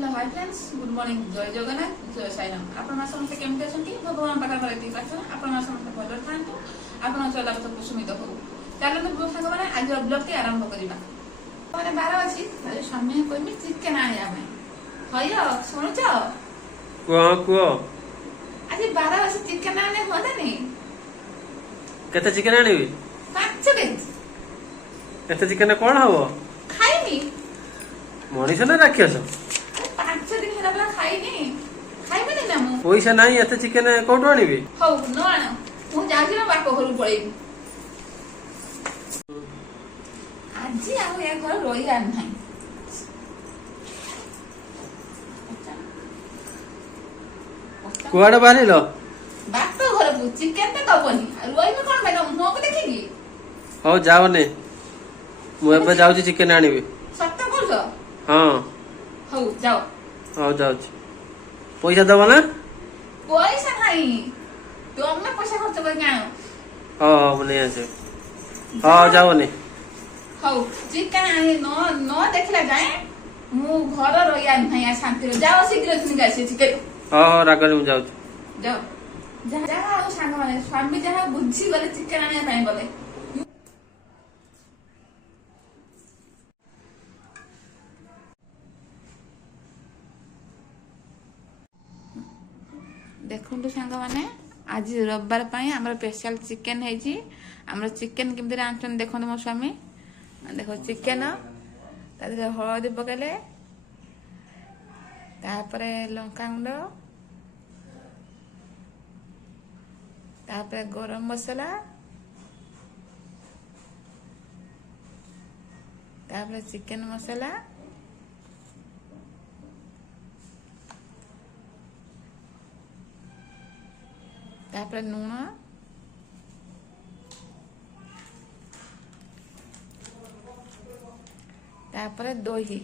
Hello hi friends good morning जय जगन्नाथ जय साईराम आपण समस्त केमती अछंती भगवान पाखा एति प्रार्थना आपण समस्त भल थांतु आपण चला पथ कुसुमित हो चलो तो सांग माने आज ब्लॉग टी आरंभ करिबा माने 12 अछि ताले समय कोइमी चिकन आनिया में हयो सुनुच को आज 12 अछि चिकन आने होदा नहीं केते चिकन आनिबी 5 केजी एते चिकन कोन हबो खाइनी मनीष ना राखियस 5 दिन हेला बला खाइनी खाइबे ना मु पैसा नाही एते चिकन कोठो आनिबी हौ न आन मु जाजी ना बाको घर पळेबी आज आउ या घर रोई आन नाही कुआडे बारिलो बाप घर पु चिकन तो दबनी रोई में कोन भाई मो को देखिगी हो जाओ ने मु एबे जाउची चिकन आनिबी सत्य बोलछो हां हौ जाओ हो जाउची पैसा दबो ना पैसा नाही तुमने पैसा खर्च कर आनो हो मने आसे हो जाओ ने हौ चिकन आनी न देखला जाए मु घर रोई आन नाही आ शांति जाओ शीघ्र तुम गाइसे चिकन हो रागले मु जाउची जाओ जहाँ आओ सांग माने स्वामी जहाँ बुझी गले चिकन आनिया पाई बोले देखु सांग माने आज रविवार पाई हमर स्पेशल चिकन है जी हमर चिकन केमति रांचन देखो मो स्वामी देखो चिकन तादरे हळदी पकेले तापरे लंका गुंड तापरे गरम मसाला तापरे चिकन मसाला तापरे लूण तापरे दही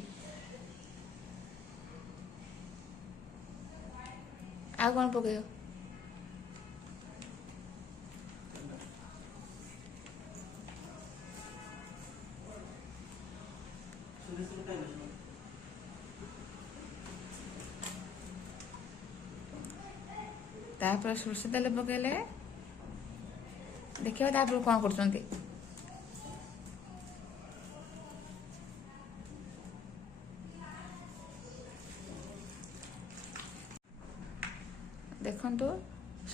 आ कौन पकेयो तापर सोरष तेल पकेले देखिए तापर कौन करछंती देखंतु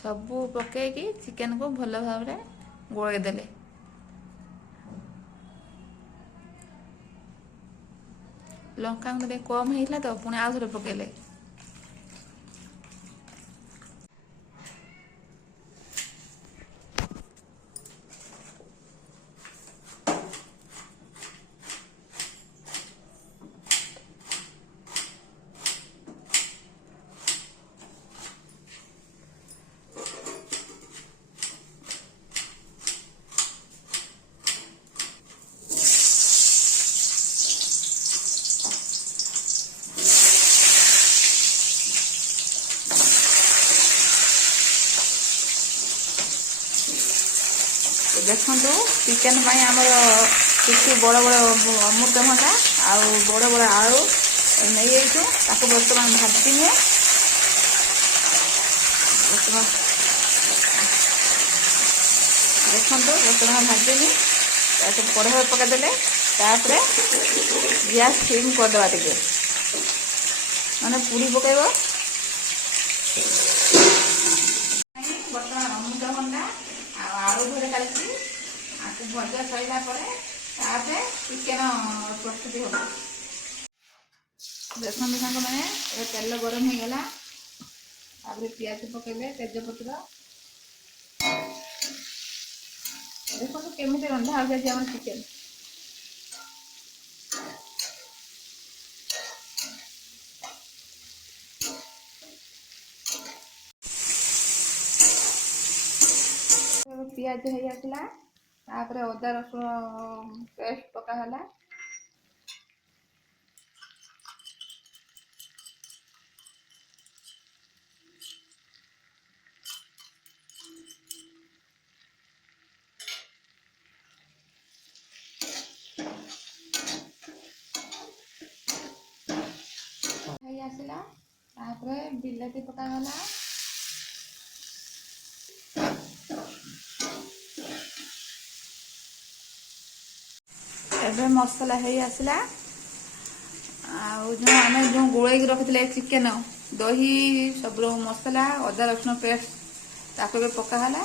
सबू पकेकी चिकन को भल भाव रे गोळे देले लंका गुंड कम हेला तो पुणी आउ थोड़े पकेले देखो चिकेन आमर किसी बड़ बड़ अमृतभंडा आउ बड़ बड़ आलू नहीं ताको बर्तमान भाजनी देखो बर्तमान भाजनी कढ़ाई पकईदे तापर गैस सिम करदे टे मैंने पुड़ी पकेब बर्तमान अमृतभंडा आलू भरे काटी आपको भजा सैला चिकेन प्रस्तुति हम देखो सांग मैंने तेल गरम हो गला पियाज पकेले तेजपत्र देखो केमी रंधा हो जाए आम चिकेन पियाज हो आसला तापर अदा रसुण पेस्ट पकाला आसला बिलाती पकागला एबे मसला है आसला आम जो गोल रखी चिकेन दही सब मसला अदा रसुण पेस्ट ताको पकागला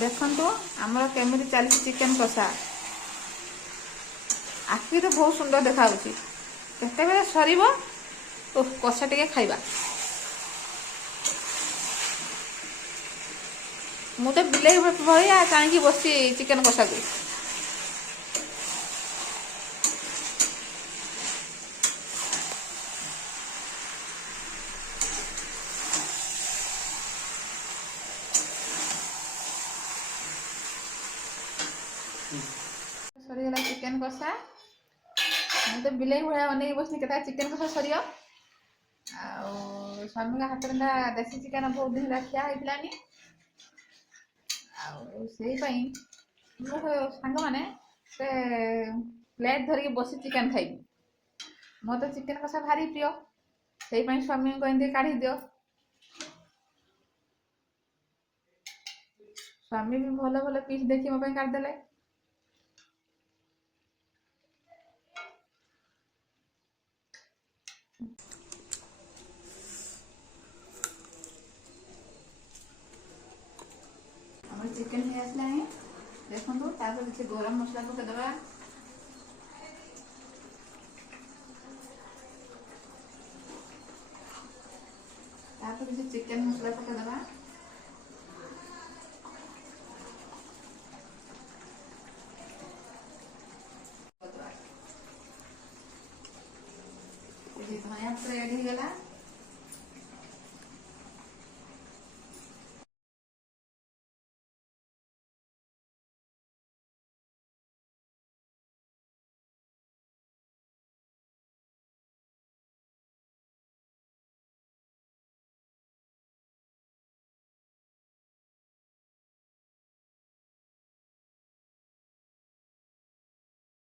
देखो आमर केमी चली चिकेन कषा आखि तो बहुत सुंदर देखा केते सर कषा टे खाइबा मु तो बिले भाया कहीं बसी चिकेन कषा को सरीगला चिकेन कषा तो बिले भाया अनेक बस के चिकेन कषा सर स्वामी हाथ रंधा देसी चिकेन बहुत दिन खिया होनी सांग मैंने प्लेट धरिकी बसी चिकेन खाइबी मोर तो चिकेन कषा भारी प्रिय से स्वामी को एमती काढ़ी दियो स्वामी भी भल भल पीस देखी मो काढ़ीदे चिकेन हो आसला है देखो किसी गरम मसला पकईदबा किसी चिकेन मसला पकईदबा धनिया रेडी हो गला।